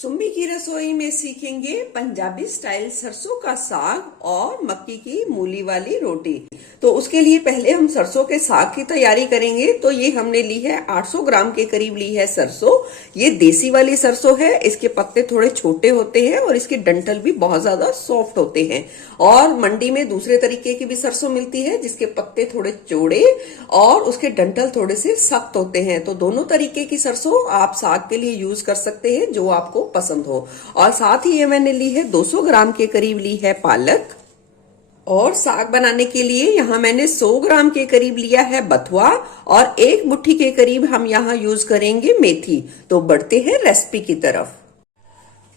सुम्मी की रसोई में सीखेंगे पंजाबी स्टाइल सरसों का साग और मक्की की मूली वाली रोटी। तो उसके लिए पहले हम सरसों के साग की तैयारी करेंगे। तो ये हमने ली है 800 ग्राम के करीब ली है सरसों। ये देसी वाली सरसों है। इसके पत्ते थोड़े छोटे होते हैं और इसके डंठल भी बहुत ज्यादा सॉफ्ट होते हैं। और मंडी में दूसरे तरीके की भी सरसों मिलती है जिसके पत्ते थोड़े चौड़े और उसके डंठल थोड़े से सख्त होते हैं। तो दोनों तरीके की सरसों आप साग के लिए यूज कर सकते हैं जो आपको पसंद हो। और साथ ही ये मैंने ली है 200 ग्राम के करीब ली है पालक। और साग बनाने के लिए यहाँ मैंने 100 ग्राम के करीब लिया है बथुआ और एक मुट्ठी के करीब हम यहाँ यूज करेंगे मेथी। तो बढ़ते हैं रेसिपी की तरफ।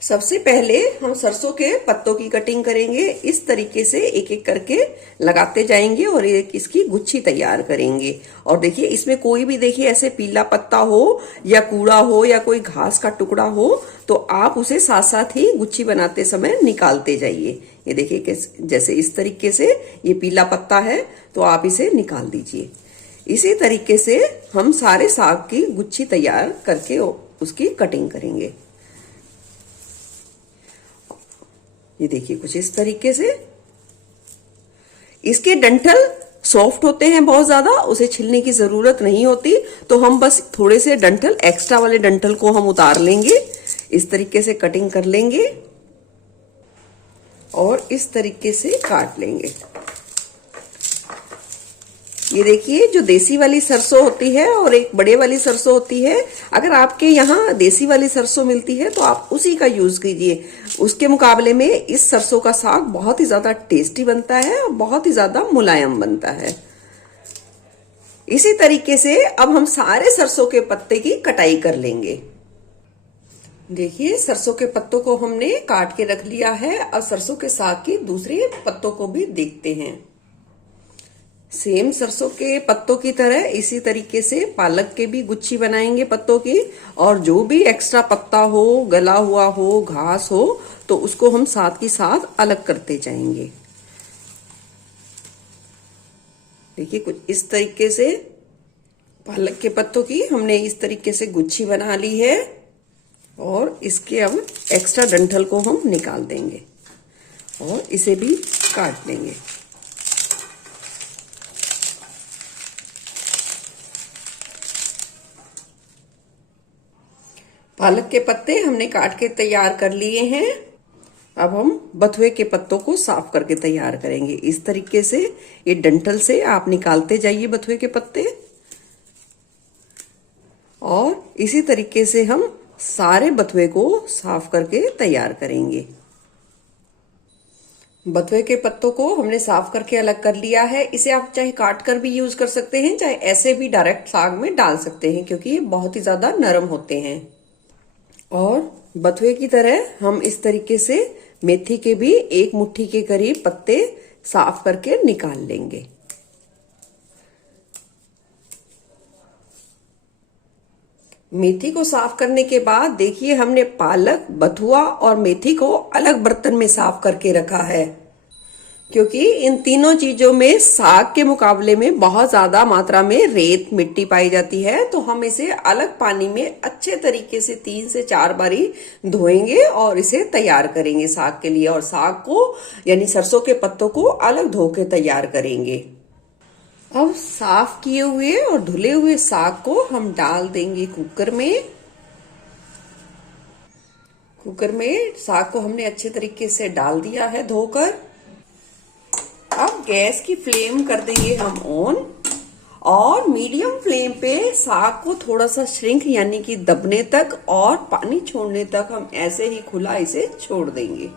सबसे पहले हम सरसों के पत्तों की कटिंग करेंगे। इस तरीके से एक एक करके लगाते जाएंगे और एक इसकी गुच्छी तैयार करेंगे। और देखिए इसमें कोई भी देखिए ऐसे पीला पत्ता हो या कूड़ा हो या कोई घास का टुकड़ा हो तो आप उसे साथ साथ ही गुच्छी बनाते समय निकालते जाइए। ये देखिए जैसे इस तरीके से ये पीला पत्ता है तो आप इसे निकाल दीजिए। इसी तरीके से हम सारे साग की गुच्छी तैयार करके उसकी कटिंग करेंगे। ये देखिए कुछ इस तरीके से। इसके डंठल सॉफ्ट होते हैं बहुत ज्यादा, उसे छिलने की जरूरत नहीं होती। तो हम बस थोड़े से डंठल एक्स्ट्रा वाले डंठल को हम उतार लेंगे। इस तरीके से कटिंग कर लेंगे और इस तरीके से काट लेंगे। ये देखिए जो देसी वाली सरसों होती है और एक बड़े वाली सरसों होती है। अगर आपके यहाँ देसी वाली सरसों मिलती है तो आप उसी का यूज कीजिए। उसके मुकाबले में इस सरसों का साग बहुत ही ज्यादा टेस्टी बनता है और बहुत ही ज्यादा मुलायम बनता है। इसी तरीके से अब हम सारे सरसों के पत्ते की कटाई कर लेंगे। देखिए सरसों के पत्तों को हमने काट के रख लिया है। अब सरसों के साग की दूसरे पत्तों को भी देखते हैं। सेम सरसों के पत्तों की तरह इसी तरीके से पालक के भी गुच्छी बनाएंगे पत्तों की। और जो भी एक्स्ट्रा पत्ता हो, गला हुआ हो, घास हो तो उसको हम साथ ही साथ अलग करते जाएंगे। देखिए कुछ इस तरीके से पालक के पत्तों की हमने इस तरीके से गुच्छी बना ली है। और इसके अब एक्स्ट्रा डंठल को हम निकाल देंगे और इसे भी काट लेंगे। पालक के पत्ते हमने काट के तैयार कर लिए हैं। अब हम बथुए के पत्तों को साफ करके तैयार करेंगे। इस तरीके से ये डंठल से आप निकालते जाइए बथुए के पत्ते। और इसी तरीके से हम सारे बथुए को साफ करके तैयार करेंगे। बथुए के पत्तों को हमने साफ करके अलग कर लिया है। इसे आप चाहे काट कर भी यूज कर सकते हैं, चाहे ऐसे भी डायरेक्ट साग में डाल सकते हैं क्योंकि ये बहुत ही ज्यादा नरम होते हैं। और बथुए की तरह हम इस तरीके से मेथी के भी एक मुट्ठी के करीब पत्ते साफ करके निकाल लेंगे। मेथी को साफ करने के बाद देखिए हमने पालक, बथुआ और मेथी को अलग बर्तन में साफ करके रखा है क्योंकि इन तीनों चीजों में साग के मुकाबले में बहुत ज्यादा मात्रा में रेत मिट्टी पाई जाती है। तो हम इसे अलग पानी में अच्छे तरीके से 3 से 4 बारी धोएंगे और इसे तैयार करेंगे साग के लिए। और साग को यानी सरसों के पत्तों को अलग धो के तैयार करेंगे। अब साफ किए हुए और धुले हुए साग को हम डाल देंगे कुकर में। कुकर में साग को हमने अच्छे तरीके से डाल दिया है धोकर। अब गैस की फ्लेम कर देंगे हम ऑन और मीडियम फ्लेम पे साग को थोड़ा सा श्रिंक यानी कि दबने तक और पानी छोड़ने तक हम ऐसे ही खुला इसे छोड़ देंगे।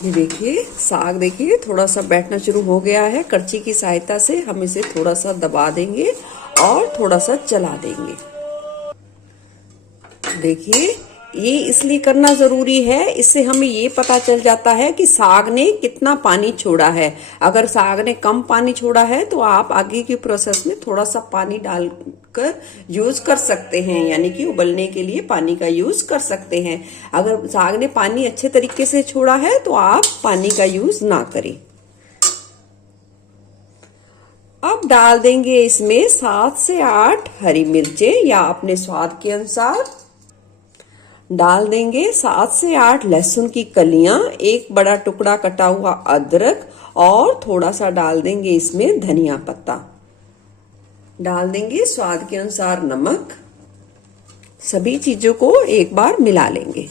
ये देखिए साग देखिए थोड़ा सा बैठना शुरू हो गया है। करछी की सहायता से हम इसे थोड़ा सा दबा देंगे और थोड़ा सा चला देंगे। देखिए ये इसलिए करना जरूरी है, इससे हमें ये पता चल जाता है कि साग ने कितना पानी छोड़ा है। अगर साग ने कम पानी छोड़ा है तो आप आगे की प्रोसेस में थोड़ा सा पानी डालकर यूज कर सकते हैं, यानी कि उबलने के लिए पानी का यूज कर सकते हैं। अगर साग ने पानी अच्छे तरीके से छोड़ा है तो आप पानी का यूज ना करें। अब डाल देंगे इसमें 7 से 8 हरी मिर्चें या अपने स्वाद के अनुसार। डाल देंगे 7 से 8 लहसुन की कलियां, एक बड़ा टुकड़ा कटा हुआ अदरक और थोड़ा सा डाल देंगे इसमें धनिया पत्ता। डाल देंगे स्वाद के अनुसार नमक। सभी चीजों को एक बार मिला लेंगे।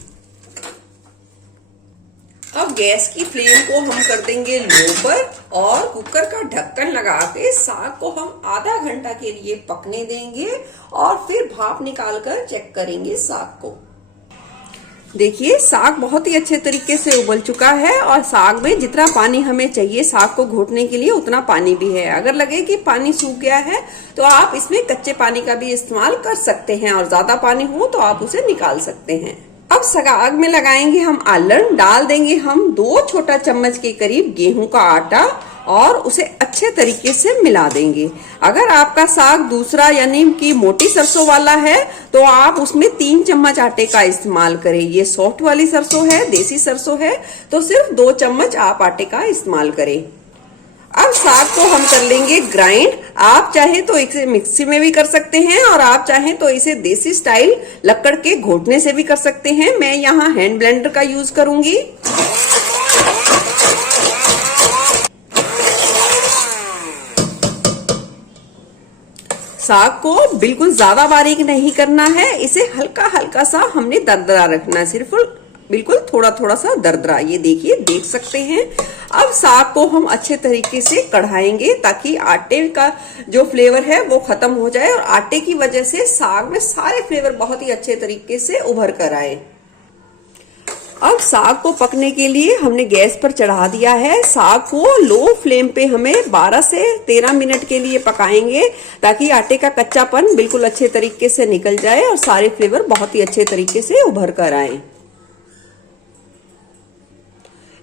अब गैस की फ्लेम को हम कर देंगे लो पर और कुकर का ढक्कन लगा के साग को हम आधा घंटा के लिए पकने देंगे और फिर भाप निकालकर चेक करेंगे साग को। देखिए साग बहुत ही अच्छे तरीके से उबल चुका है और साग में जितना पानी हमें चाहिए साग को घोटने के लिए उतना पानी भी है। अगर लगे कि पानी सूख गया है तो आप इसमें कच्चे पानी का भी इस्तेमाल कर सकते हैं और ज्यादा पानी हो तो आप उसे निकाल सकते हैं। अब साग में लगाएंगे हम आलन। डाल देंगे हम 2 छोटा चम्मच के करीब गेहूं का आटा और उसे अच्छे तरीके से मिला देंगे। अगर आपका साग दूसरा यानी कि मोटी सरसों वाला है तो आप उसमें 3 चम्मच आटे का इस्तेमाल करें। ये सॉफ्ट वाली सरसों है, देसी सरसों है, तो सिर्फ 2 चम्मच आप आटे का इस्तेमाल करें। अब साग को हम कर लेंगे ग्राइंड। आप चाहे तो इसे मिक्सी में भी कर सकते हैं और आप चाहें तो इसे देसी स्टाइल लक्कड़ के घोटने से भी कर सकते हैं। मैं यहाँ हैंड ब्लेंडर का यूज करूंगी। साग को बिल्कुल ज्यादा बारीक नहीं करना है, इसे हल्का हल्का सा हमने दरदरा रखना है, सिर्फ बिल्कुल थोड़ा थोड़ा सा दरदरा। ये देखिए, देख सकते हैं। अब साग को हम अच्छे तरीके से कढ़ाएंगे ताकि आटे का जो फ्लेवर है वो खत्म हो जाए और आटे की वजह से साग में सारे फ्लेवर बहुत ही अच्छे तरीके से उभर कर आए। अब साग को पकने के लिए हमने गैस पर चढ़ा दिया है। साग को लो फ्लेम पे हमें 12 से 13 मिनट के लिए पकाएंगे ताकि आटे का कच्चापन बिल्कुल अच्छे तरीके से निकल जाए और सारे फ्लेवर बहुत ही अच्छे तरीके से उभर कर आए।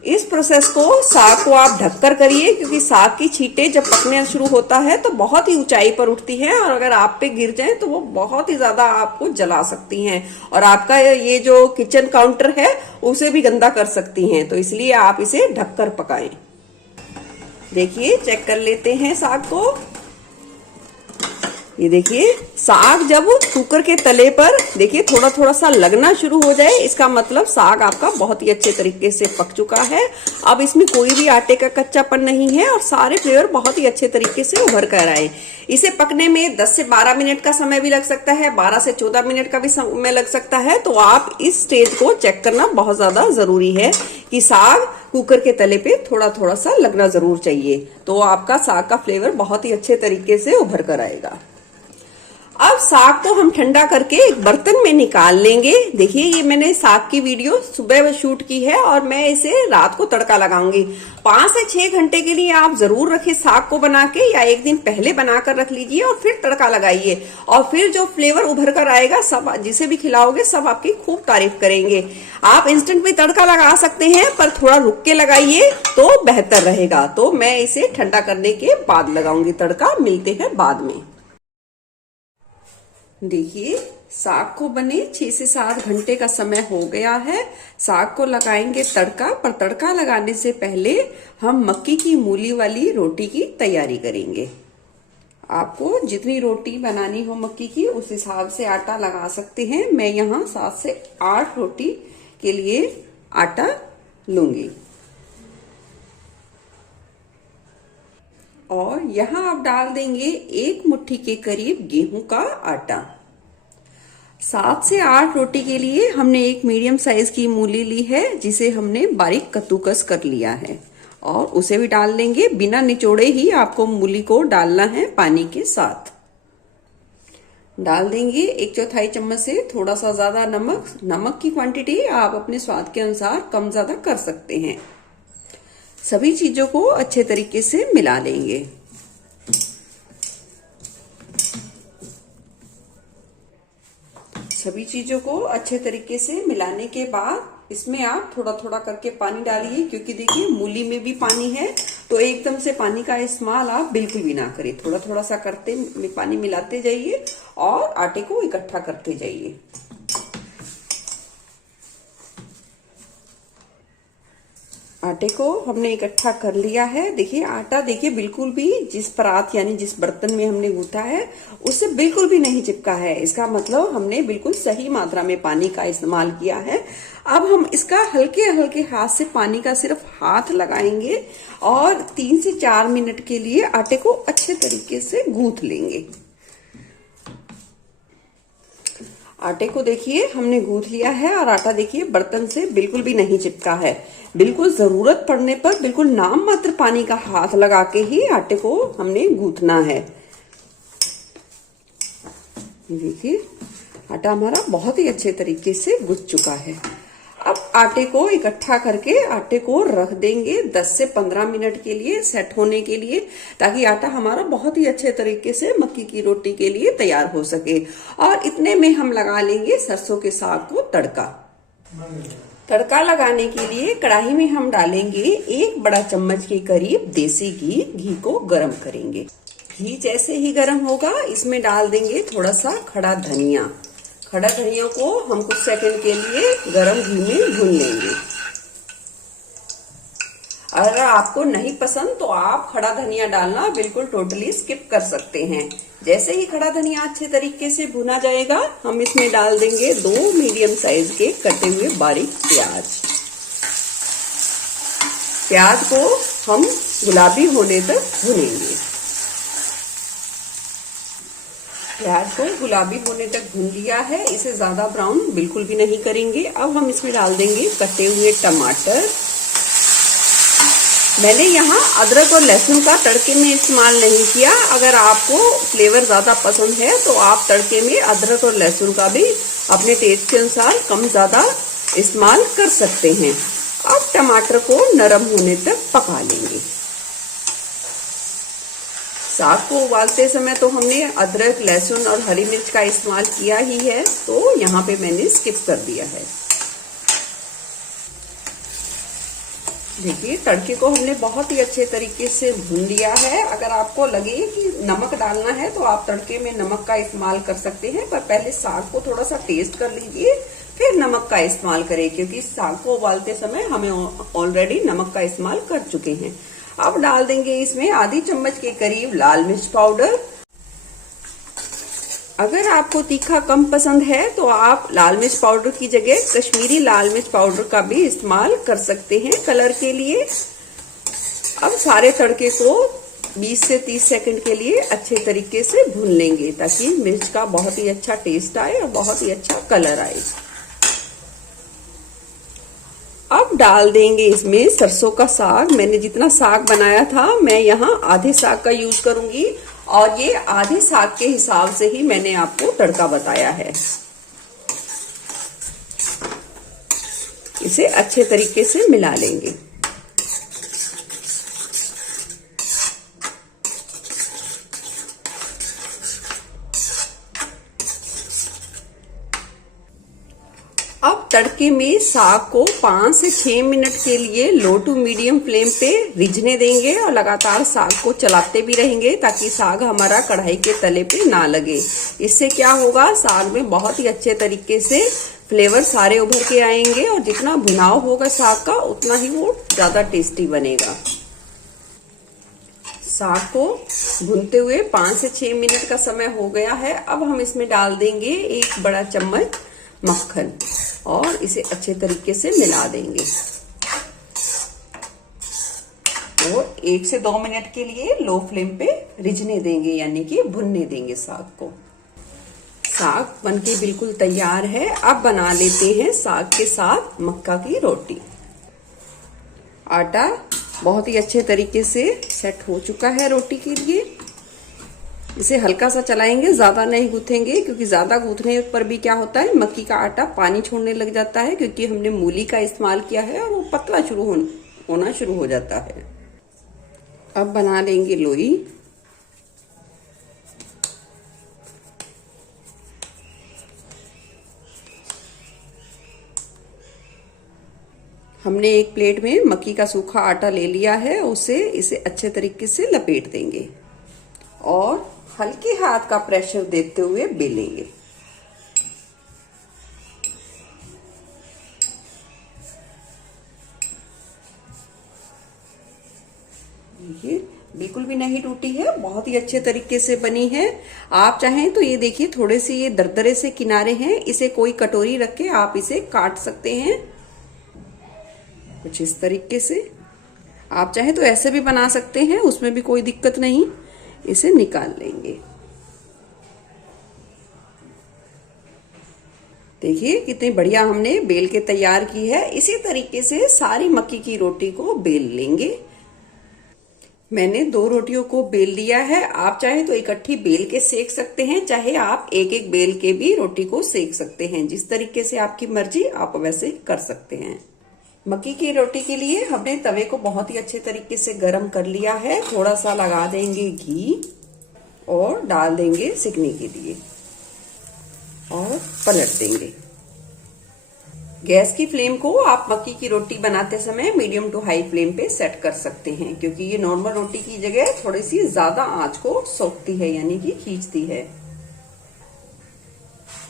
इस प्रोसेस को साग को आप ढककर करिए क्योंकि साग की छींटे जब पकने शुरू होता है तो बहुत ही ऊंचाई पर उठती हैं और अगर आप पे गिर जाए तो वो बहुत ही ज्यादा आपको जला सकती हैं और आपका ये जो किचन काउंटर है उसे भी गंदा कर सकती हैं। तो इसलिए आप इसे ढककर पकाएं। देखिए, चेक कर लेते हैं साग को। ये देखिए, साग जब कुकर के तले पर देखिए थोड़ा थोड़ा सा लगना शुरू हो जाए, इसका मतलब साग आपका बहुत ही अच्छे तरीके से पक चुका है। अब इसमें कोई भी आटे का कच्चापन नहीं है और सारे फ्लेवर बहुत ही अच्छे तरीके से उभर कर आए। इसे पकने में 10 से 12 मिनट का समय भी लग सकता है, 12 से 14 मिनट का भी समय लग सकता है। तो आप इस स्टेज को चेक करना बहुत ज्यादा जरूरी है कि साग कुकर के तले पे थोड़ा थोड़ा सा लगना जरूर चाहिए, तो आपका साग का फ्लेवर बहुत ही अच्छे तरीके से उभर कर आएगा। अब साग को हम ठंडा करके एक बर्तन में निकाल लेंगे। देखिए, ये मैंने साग की वीडियो सुबह शूट की है और मैं इसे रात को तड़का लगाऊंगी। 5 से 6 घंटे के लिए आप जरूर रखें साग को बना के, या एक दिन पहले बनाकर रख लीजिए और फिर तड़का लगाइए और फिर जो फ्लेवर उभर कर आएगा सब जिसे भी खिलाओगे सब आपकी खूब तारीफ करेंगे। आप इंस्टेंट में तड़का लगा सकते हैं पर थोड़ा रुक के लगाइए तो बेहतर रहेगा। तो मैं इसे ठंडा करने के बाद लगाऊंगी तड़का। मिलते हैं बाद में। देखिए, साग को बने 6 से 7 घंटे का समय हो गया है। साग को लगाएंगे तड़का, पर तड़का लगाने से पहले हम मक्की की मूली वाली रोटी की तैयारी करेंगे। आपको जितनी रोटी बनानी हो मक्की की उस हिसाब से आटा लगा सकते हैं। मैं यहाँ 7 से 8 रोटी के लिए आटा लूंगी और यहाँ आप डाल देंगे 1 मुट्ठी के करीब गेहूं का आटा। 7 से 8 रोटी के लिए हमने एक मीडियम साइज की मूली ली है जिसे हमने बारीक कद्दूकस कर लिया है और उसे भी डाल देंगे। बिना निचोड़े ही आपको मूली को डालना है पानी के साथ। डाल देंगे 1/4 चम्मच से थोड़ा सा ज्यादा नमक। नमक की क्वांटिटी आप अपने स्वाद के अनुसार कम ज्यादा कर सकते हैं। सभी चीजों को अच्छे तरीके से मिला लेंगे। सभी चीजों को अच्छे तरीके से मिलाने के बाद इसमें आप थोड़ा थोड़ा करके पानी डालिए क्योंकि देखिए मूली में भी पानी है, तो एकदम से पानी का इस्तेमाल आप बिल्कुल भी ना करें। थोड़ा थोड़ा सा करते पानी मिलाते जाइए और आटे को इकट्ठा करते जाइए। आटे को हमने इकट्ठा कर लिया है। देखिए आटा देखिए बिल्कुल भी जिस परात यानी जिस बर्तन में हमने गूंथा है उससे बिल्कुल भी नहीं चिपका है। इसका मतलब हमने बिल्कुल सही मात्रा में पानी का इस्तेमाल किया है। अब हम इसका हल्के हल्के हाथ से पानी का सिर्फ हाथ लगाएंगे और 3 से 4 मिनट के लिए आटे को अच्छे तरीके से गूंथ लेंगे। आटे को देखिए हमने गूंथ लिया है और आटा देखिए बर्तन से बिल्कुल भी नहीं चिपका है। बिल्कुल जरूरत पड़ने पर बिल्कुल नाम मात्र पानी का हाथ लगा के ही आटे को हमने गूंथना है। देखिए आटा हमारा बहुत ही अच्छे तरीके से गूंथ चुका है। अब आटे को इकट्ठा करके आटे को रख देंगे 10 से 15 मिनट के लिए सेट होने के लिए, ताकि आटा हमारा बहुत ही अच्छे तरीके से मक्की की रोटी के लिए तैयार हो सके। और इतने में हम लगा लेंगे सरसों के साग को तड़का। तड़का लगाने के लिए कढ़ाई में हम डालेंगे 1 बड़ा चम्मच के करीब देसी घी को गर्म करेंगे। घी जैसे ही गर्म होगा इसमें डाल देंगे थोड़ा सा खड़ा धनिया। खड़ा धनिया को हम कुछ सेकंड के लिए गरम घी में भून लेंगे। अगर आपको नहीं पसंद तो आप खड़ा धनिया डालना बिल्कुल टोटली स्किप कर सकते हैं। जैसे ही खड़ा धनिया अच्छे तरीके से भुना जाएगा हम इसमें डाल देंगे 2 मीडियम साइज के कटे हुए बारीक प्याज। प्याज को हम गुलाबी होने तक भुनेंगे। प्याज को गुलाबी होने तक भून लिया है, इसे ज्यादा ब्राउन बिल्कुल भी नहीं करेंगे। अब हम इसमें डाल देंगे कटे हुए टमाटर। मैंने यहाँ अदरक और लहसुन का तड़के में इस्तेमाल नहीं किया। अगर आपको फ्लेवर ज्यादा पसंद है तो आप तड़के में अदरक और लहसुन का भी अपने टेस्ट के अनुसार कम ज्यादा इस्तेमाल कर सकते हैं। अब टमाटर को नरम होने तक पका लेंगे। साग को उबालते समय तो हमने अदरक, लहसुन और हरी मिर्च का इस्तेमाल किया ही है, तो यहाँ पे मैंने स्किप कर दिया है। देखिए तड़के को हमने बहुत ही अच्छे तरीके से भून लिया है। अगर आपको लगे कि नमक डालना है तो आप तड़के में नमक का इस्तेमाल कर सकते हैं, पर पहले साग को थोड़ा सा टेस्ट कर लीजिए फिर नमक का इस्तेमाल करें, क्योंकि साग को उबालते समय हमें ऑलरेडी नमक का इस्तेमाल कर चुके हैं। अब डाल देंगे इसमें आधी चम्मच के करीब लाल मिर्च पाउडर। अगर आपको तीखा कम पसंद है तो आप लाल मिर्च पाउडर की जगह कश्मीरी लाल मिर्च पाउडर का भी इस्तेमाल कर सकते हैं कलर के लिए। अब सारे तड़के को 20 से 30 सेकंड के लिए अच्छे तरीके से भून लेंगे, ताकि मिर्च का बहुत ही अच्छा टेस्ट आए और बहुत ही अच्छा कलर आए। अब डाल देंगे इसमें सरसों का साग। मैंने जितना साग बनाया था मैं यहाँ आधे साग का यूज करूंगी, और ये आधे साग के हिसाब से ही मैंने आपको तड़का बताया है। इसे अच्छे तरीके से मिला लेंगे। अब तड़के में साग को 5 से 6 मिनट के लिए लो टू मीडियम फ्लेम पे रिझने देंगे और लगातार साग को चलाते भी रहेंगे, ताकि साग हमारा कढ़ाई के तले पे ना लगे। इससे क्या होगा, साग में बहुत ही अच्छे तरीके से फ्लेवर सारे उभर के आएंगे और जितना भुनाव होगा साग का उतना ही वो ज्यादा टेस्टी बनेगा। साग को भूनते हुए 5 से 6 मिनट का समय हो गया है। अब हम इसमें डाल देंगे 1 बड़ा चम्मच मक्खन और इसे अच्छे तरीके से मिला देंगे और 1 से 2 मिनट के लिए लो फ्लेम पे रिझने देंगे, यानी कि भुनने देंगे साग को। साग बनके बिल्कुल तैयार है। अब बना लेते हैं साग के साथ मक्का की रोटी। आटा बहुत ही अच्छे तरीके से सेट हो चुका है रोटी के लिए। इसे हल्का सा चलाएंगे, ज्यादा नहीं गूंथेंगे, क्योंकि ज्यादा गूंथने पर भी क्या होता है, मक्की का आटा पानी छोड़ने लग जाता है, क्योंकि हमने मूली का इस्तेमाल किया है और वो पतला होना शुरू हो जाता है। अब बना लेंगे लोई। हमने एक प्लेट में मक्की का सूखा आटा ले लिया है, इसे अच्छे तरीके से लपेट देंगे और हल्के हाथ का प्रेशर देते हुए बेलेंगे। देखिए बिल्कुल भी नहीं टूटी है, बहुत ही अच्छे तरीके से बनी है। आप चाहें तो ये देखिए थोड़े से ये दरदरे से किनारे हैं, इसे कोई कटोरी रख के आप इसे काट सकते हैं कुछ इस तरीके से। आप चाहे तो ऐसे भी बना सकते हैं, उसमें भी कोई दिक्कत नहीं। इसे निकाल लेंगे। देखिए कितनी बढ़िया हमने बेल के तैयार की है। इसी तरीके से सारी मक्की की रोटी को बेल लेंगे। मैंने 2 रोटियों को बेल लिया है। आप चाहे तो इकट्ठी बेल के सेक सकते हैं, चाहे आप एक एक बेल के भी रोटी को सेक सकते हैं। जिस तरीके से आपकी मर्जी आप वैसे कर सकते हैं। मक्की की रोटी के लिए हमने तवे को बहुत ही अच्छे तरीके से गर्म कर लिया है। थोड़ा सा लगा देंगे घी और डाल देंगे सिकने के लिए और पलट देंगे। गैस की फ्लेम को आप मक्की की रोटी बनाते समय मीडियम टू हाई फ्लेम पे सेट कर सकते हैं, क्योंकि ये नॉर्मल रोटी की जगह थोड़ी सी ज्यादा आंच को सोखती है, यानी कि खींचती है।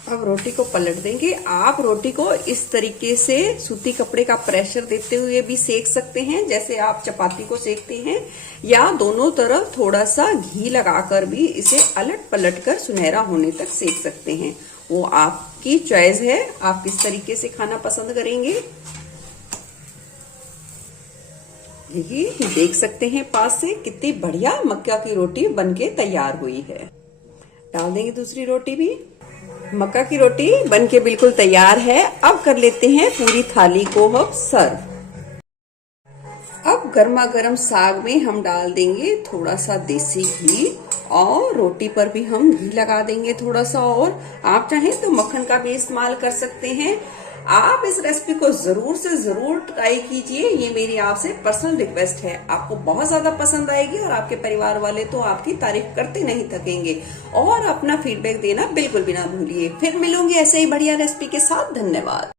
अब रोटी को पलट देंगे। आप रोटी को इस तरीके से सूती कपड़े का प्रेशर देते हुए भी सेक सकते हैं, जैसे आप चपाती को सेकते हैं, या दोनों तरफ थोड़ा सा घी लगाकर भी इसे अलट पलट कर सुनहरा होने तक सेक सकते हैं। वो आपकी चॉइस है, आप किस तरीके से खाना पसंद करेंगे। देखिए देख सकते हैं पास से कितनी बढ़िया मक्का की रोटी बनके तैयार हुई है। डाल देंगे दूसरी रोटी भी। मक्का की रोटी बनके बिल्कुल तैयार है। अब कर लेते हैं पूरी थाली को हम सर्व। अब गर्मा गर्म साग में हम डाल देंगे थोड़ा सा देसी घी और रोटी पर भी हम घी लगा देंगे थोड़ा सा, और आप चाहें तो मक्खन का भी इस्तेमाल कर सकते हैं। आप इस रेसिपी को जरूर से जरूर ट्राई कीजिए, ये मेरी आपसे पर्सनल रिक्वेस्ट है। आपको बहुत ज्यादा पसंद आएगी और आपके परिवार वाले तो आपकी तारीफ करते नहीं थकेंगे। और अपना फीडबैक देना बिल्कुल भी ना भूलिए। फिर मिलूंगी ऐसे ही बढ़िया रेसिपी के साथ। धन्यवाद।